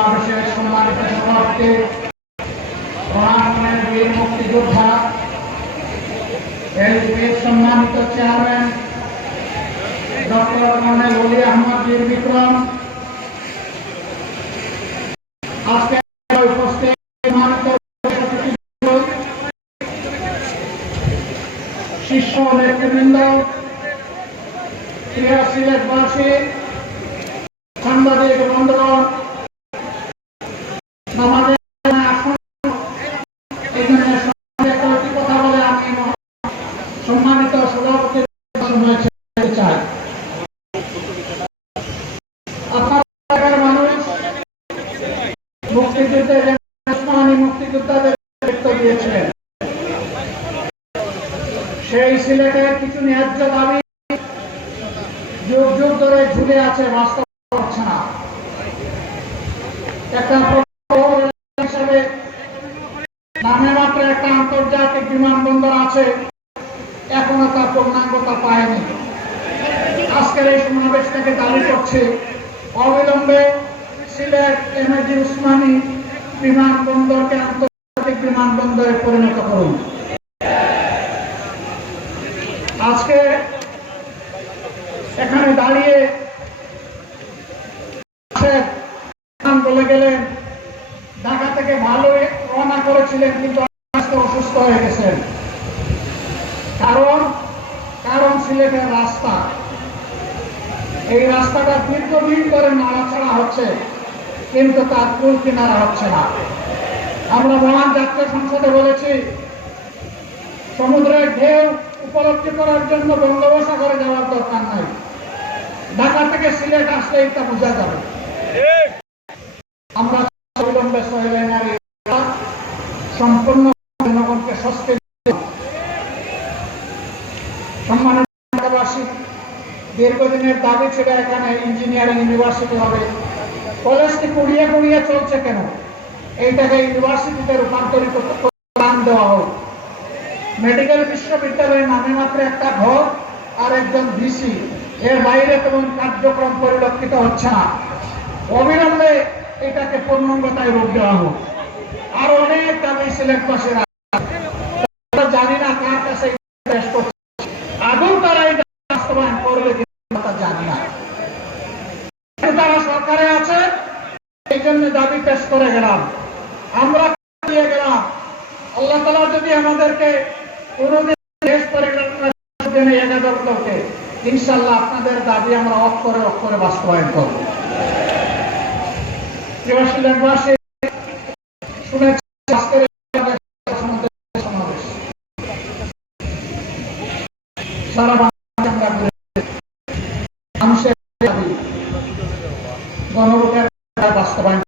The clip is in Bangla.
সমাবেশের সম্মানিত সভাপতি রণাঙ্গনের বীর মুক্তিযোদ্ধা এলপির সম্মানিত চেয়ারম্যান ডক্টর কর্নেল অলি আহমদ বীর বিক্রম, আজকে উপস্থিত সম্মানিত শীর্ষ নেতৃবৃন্দ, প্রিয় সিলেটবাসী, সাংবাদিক বন্ধুগণ, আমাদের কথা বলে আমি সম্মানিত সভাপতি চাই। আপনার মানুষ মুক্তিযুদ্ধের মুক্তিযোদ্ধাদের নেতৃত্ব দিয়েছিলেন। সেই সিলেটের কিছু ন্যায্য দাবি যুগ যুগ ধরে ঝুলে আছে, বাস্তব হচ্ছে না। একটা হিসাবে নামে মাত্র একটা আন্তর্জাতিক বিমানবন্দর আছে, এখনো তার পূর্ণাঙ্গতা পায়নি। আজকের এই সমাবেশ থেকে দাবি করছে অবিলম্বে সিলেট এমএজি উসমানী বিমানবন্দরকে আন্তর্জাতিক বিমানবন্দরে পরিণত করুন। আজকে এখানে দাঁড়িয়ে বলে গেলেন ঢাকা থেকে ভালোই রওনা করেছিলেন, কিন্তু অসুস্থ হয়ে গেছেন। কারণ সিলেটের রাস্তা, এই রাস্তাটা দীর্ঘদিন ধরে নাড়াছাড়া হচ্ছে, কিন্তু তার কুল কিনারা হচ্ছে না। আমরা মহান জাতীয় সংসদে বলেছি, সমুদ্রের ঢেউ উপলব্ধি করার জন্য বঙ্গোপসাগরে যাওয়ার দরকার নাই, ঢাকা থেকে সিলেট আসলেই তা বোঝা যাবে। আমরা অবিলম্বে সম্পূর্ণ জনগণকে স্বস্তি। সম্মানিত দীর্ঘদিনের দাবি ছিল এখানে ইঞ্জিনিয়ারিং ইউনিভার্সিটি হবে। কলেজটি কুড়িয়ে কুড়িয়ে চলছে কেন? এইটাকে ইউনিভার্সিটিতে রূপান্তরিত দেওয়া হোক। মেডিকেল বিশ্ববিদ্যালয়ের নামে মাত্র একটা ঘর আর একজন ভিসি, এর বাইরে তেমন কার্যক্রম পরিলক্ষিত হচ্ছে না। অবিলম্বে এটাকে পূর্ণাঙ্গতায় রূপ দেওয়া হোক। আর অনেক দাবি সিলেটবাসীরা, জানি না কার কাছে আদৌ তারা এই বাস্তবায়ন করবে কিনা জানি না। তারা সরকারে আছে, এই জন্য দাবি পেশ করে গেলাম, আমরা দিয়ে গেলাম। আল্লাহ তাআলা যদি আমাদেরকে কোনদিন দেশ পরিকল্পনার ইনশাআল্লাহ আপনাদের দাবি আমরা অক্ষরে অক্ষরে বাস্তবায়ন করব। সিলেটবাসী শুনেছি আজকের সমাবেশ সারা মানুষের দাবি গণভোটের বাস্তবায়ন